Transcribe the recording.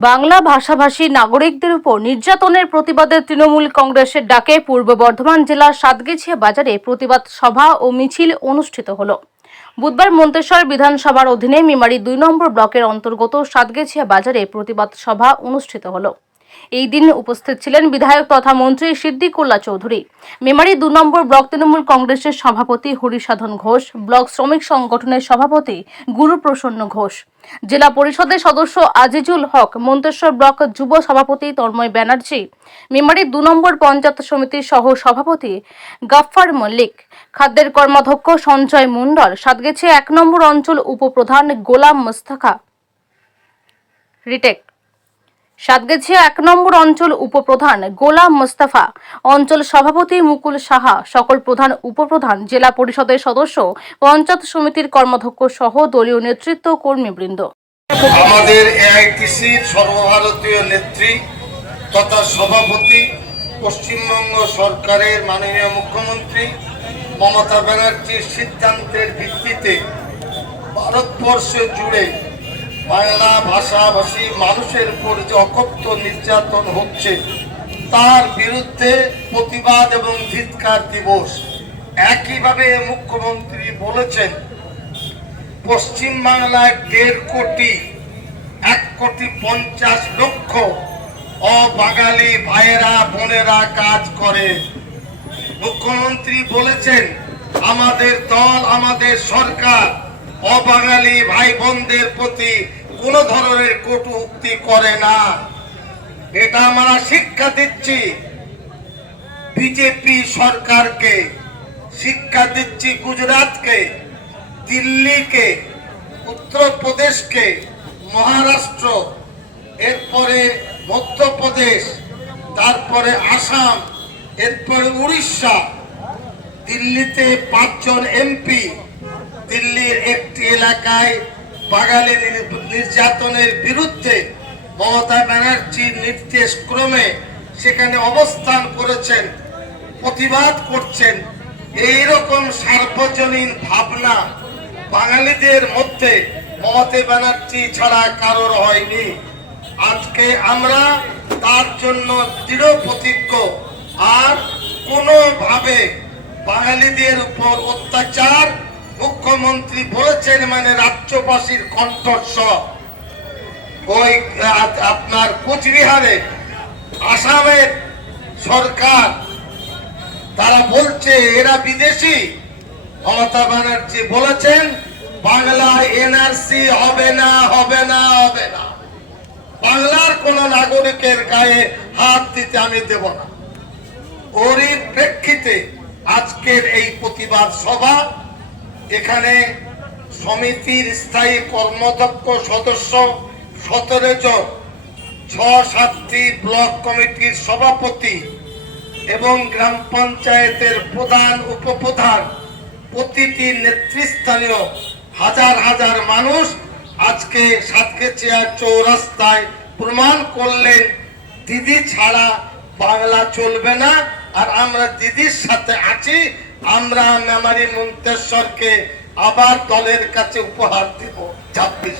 বাংলা ভাষাভাষী নাগরিকদের উপর নির্যাতনের প্রতিবাদে তৃণমূল কংগ্রেসের ডাকে পূর্ব বর্ধমান জেলার সাতগেছিয়া বাজারে প্রতিবাদ সভা ও মিছিল অনুষ্ঠিত হল। বুধবার মন্তেশ্বর বিধানসভার অধীনে মিমারি দুই নম্বর ব্লকের অন্তর্গত সাতগেছিয়া বাজারে প্রতিবাদ সভা অনুষ্ঠিত হলো। এই দিন উপস্থিত ছিলেন বিধায়ক তথা মন্ত্রী সিদ্দিকুল্লা চৌধুরী। মেমারি দু নম্বর ব্লক তৃণমূল কংগ্রেসের সভাপতি হরিসাধন ঘোষ, ব্লক শ্রমিক সংগঠনের সভাপতি গুরুপ্রসন্ন ঘোষ। জেলা পরিষদের সদস্য আজিজুল হক, মন্তেশ্বর ব্লক যুব সভাপতি তন্ময় ব্যানার্জি, মেমারি দু নম্বর পঞ্চায়েত সমিতির সহ সভাপতি গাফফার মল্লিক, খাদ্যের কর্মাধ্যক্ষ সঞ্জয় মণ্ডল সাতগেছে এক নম্বর অঞ্চল উপপ্রধান গোলাম মোস্তাখা রিটেক। সাতগেছিয়া এক নম্বর অঞ্চল উপপ্রধান গোলাম মোস্তাফা, অঞ্চল সভাপতি মুকুল সাহা, সকল প্রধান উপপ্রধান জেলা পরিষদের সদস্য, পঞ্চায়েত সমিতির কর্মাধ্যক্ষ সহ দলীয় নেতৃত্ব কর্মীবৃন্দ। আমাদের সর্বভারতীয় নেত্রী তথা সভাপতি, পশ্চিমবঙ্গ সরকারের মাননীয় মুখ্যমন্ত্রী মমতা ব্যানার্জির সিদ্ধান্তের ভিত্তিতে ভারতবর্ষ জুড়ে বাংলা ভাষাভাষী মানুষের উপর যে অকথ্য নির্যাতন হচ্ছে, তার বিরুদ্ধে প্রতিবাদ এবং ধিৎকার দিবস। একইভাবে মুখ্যমন্ত্রী বলেছেন, পশ্চিম বাংলায় দেড় কোটি, এক কোটি পঞ্চাশ লক্ষ অবাঙালি ভাইয়েরা, বোনেরা কাজ করে। মুখ্যমন্ত্রী বলেছেন, আমাদের দল, আমাদের সরকার অবাঙালি ভাই বোনদের প্রতি কোন ধরনের কটুক্তি করে না। এটা আমরা শিক্ষা দিচ্ছি। বিজেপি সরকারকে শিক্ষা দিচ্ছি গুজরাটকে, দিল্লিকে, উত্তরপ্রদেশকে, মহারাষ্ট্র, এরপরে মধ্যপ্রদেশ, তারপরে আসাম, এরপরে উড়িষ্যা। দিল্লিতে পাঁচজন এমপি, দিল্লির একটি এলাকায় বাঙালি নির্যাতনের বিরুদ্ধে মমতা ব্যানার্জির নির্দেশ ক্রমে সেখানে অবস্থান করেছেন, প্রতিবাদ করছেন। এই রকম সার্বজনীন ভাবনা বাঙালিদের মধ্যে মমতা ব্যানার্জি ছাড়া কারোর হয়নি। আজকে আমরা তার জন্য দৃঢ় প্রতিজ্ঞ। আর কোনোভাবে বাঙালিদের উপর অত্যাচার মুখ্যমন্ত্রী বলেছেন মানে রাজ্যবাসীর কণ্ঠস্বর। ওই আপনার কোচবিহারে আসামের সরকার, তারা বলছে, এরা বিদেশি। মমতা ব্যানার্জি বলেছেন বাংলায় এনআরসি হবে না হবে না হবে না। বাংলার কোন নাগরিকের গায়ে হাত দিতে আমি দেব না। ওরই প্রেক্ষিতে আজকের এই প্রতিবাদ সভা এখানে সমিতির স্থায়ী কর্মদক্ষ সদস্য সতেরো জন ছ সাতটি ব্লক কমিটির সভাপতি এবং গ্রাম পঞ্চায়েতের প্রধান উপপ্রধান। প্রতিটি নেতৃস্থানীয় হাজার হাজার মানুষ আজকে সাতকেচিয়া চৌরাস্তায় প্রমাণ করলেন, দিদি ছাড়া বাংলা চলবে না। আর আমরা দিদির সাথে আছি। আমরা মেমারি মন্তেশ্বরকে আবার দলের কাছে উপহার দেব। ছাব্বিশ